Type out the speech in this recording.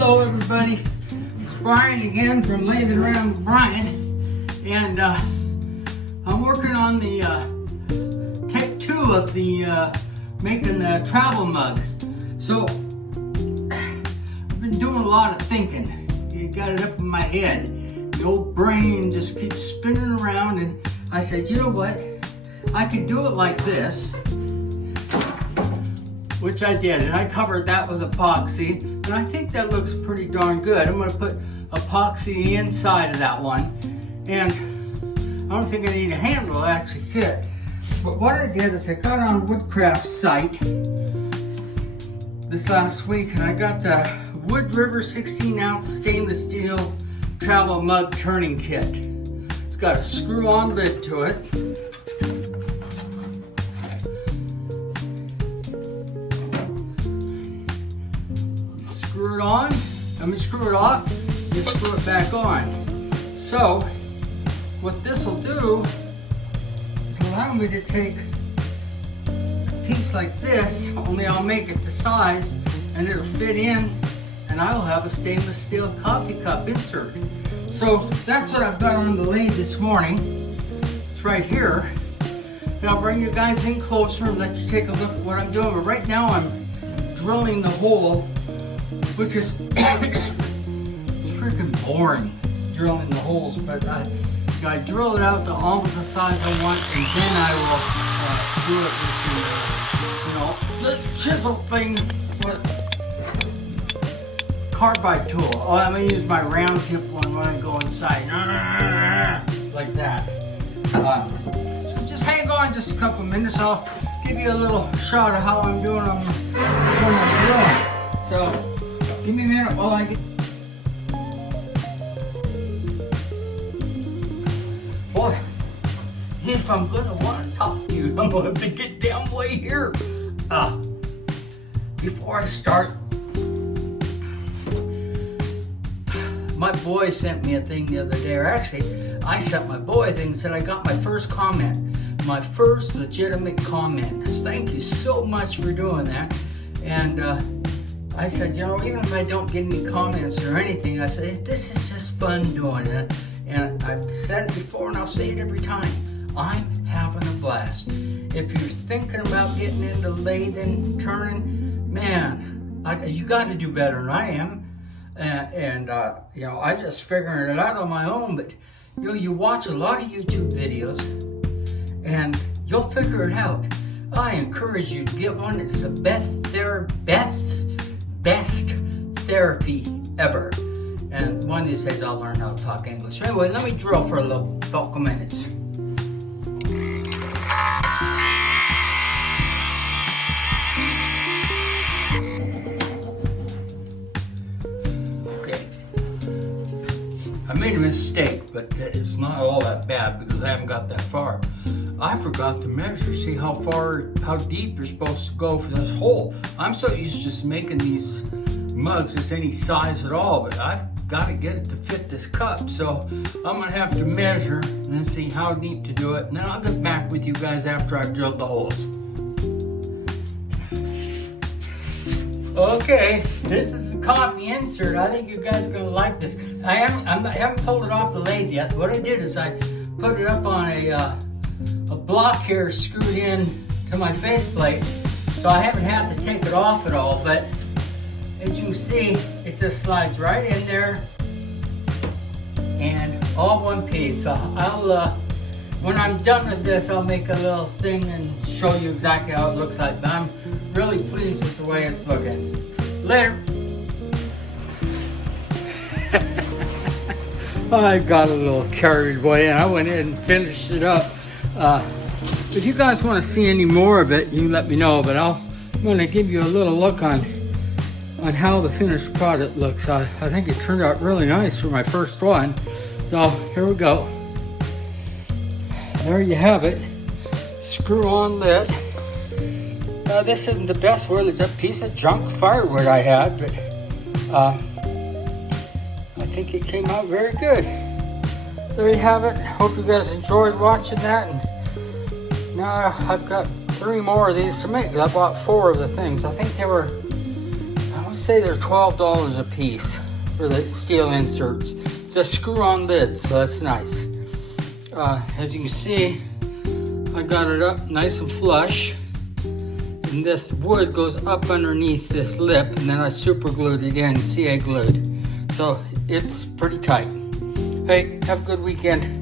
Hello everybody, it's Brian again from Laying It Around with Brian, and I'm working on the take 2 of the making the travel mug. So I've been doing a lot of thinking. You got it up in my head. The old brain just keeps spinning around, and I said, you know what? I could do it like this, which I did, and I covered that with epoxy, and I think that looks pretty darn good. I'm going to put epoxy inside of that one, and I don't think I need a handle to actually fit. But what I did is I got on Woodcraft's site this last week, and I got the Wood River 16-ounce stainless steel travel mug turning kit. It's got a screw-on lid to it. Screw it on, let me screw it off, and screw it back on. So, what this will do is allow me to take a piece like this, only I'll make it the size, and it'll fit in, and I'll have a stainless steel coffee cup insert. So, that's what I've got on the lathe this morning. It's right here. And I'll bring you guys in closer and let you take a look at what I'm doing. But right now I'm drilling the hole, which is freaking boring, drilling the holes, but I drill it out to almost the size I want, and then I will do it with the chisel thing, carbide tool. Oh, I'm gonna use my round tip one when I go inside, like that. So just hang on just a couple minutes. I'll give you a little shot of how I'm doing on my drill. So. Give me a minute while I get... Boy, if I'm gonna want to talk to you, I'm gonna have to get down way here. Before I start, my boy sent me a thing the other day, or actually, I sent my boy a thing and said I got my first comment, my first legitimate comment. Thank you so much for doing that. And I said, you know, even if I don't get any comments or anything, I said, this is just fun doing it. And I've said it before and I'll say it every time. I'm having a blast. If you're thinking about getting into lathing, turning, man, you got to do better than I am. You know, I just figuring it out on my own. But, you know, you watch a lot of YouTube videos and you'll figure it out. I encourage you to get one. It's the best therapy ever. And one of these days I'll learn how to talk English. Anyway, let me drill for a couple minutes. Okay. I made a mistake, but it's not all that bad because I haven't got that far. I forgot to measure, see how deep you're supposed to go for this hole. I'm so used to just making these mugs as any size at all, but I've got to get it to fit this cup. So I'm gonna have to measure and then see how deep to do it. And then I'll get back with you guys after I've drilled the holes. Okay, this is the coffee insert. I think you guys are gonna like this. I haven't pulled it off the lathe yet. What I did is I put it up on a block here screwed in to my faceplate, so I haven't had to take it off at all, but as you can see, it just slides right in there and all one piece. So I'll when I'm done with this, I'll make a little thing and show you exactly how it looks like, but I'm really pleased with the way it's looking. Later. I got a little carried away and I went in and finished it up. If you guys want to see any more of it, you can let me know, but I'm going to give you a little look on how the finished product looks. I think it turned out really nice for my first one. So here we go. There you have it. Screw on lid. This isn't the best wood. It's a piece of junk firewood I had, but I think it came out very good. There you have it. Hope you guys enjoyed watching that. And now I've got 3 more of these to make. I bought 4 of the things. I think they were, I want to say they're $12 a piece for the steel inserts. It's a screw-on lid, so that's nice. As you can see, I got it up nice and flush. And this wood goes up underneath this lip, and then I super glued it in, CA glued. So it's pretty tight. Hey, have a good weekend.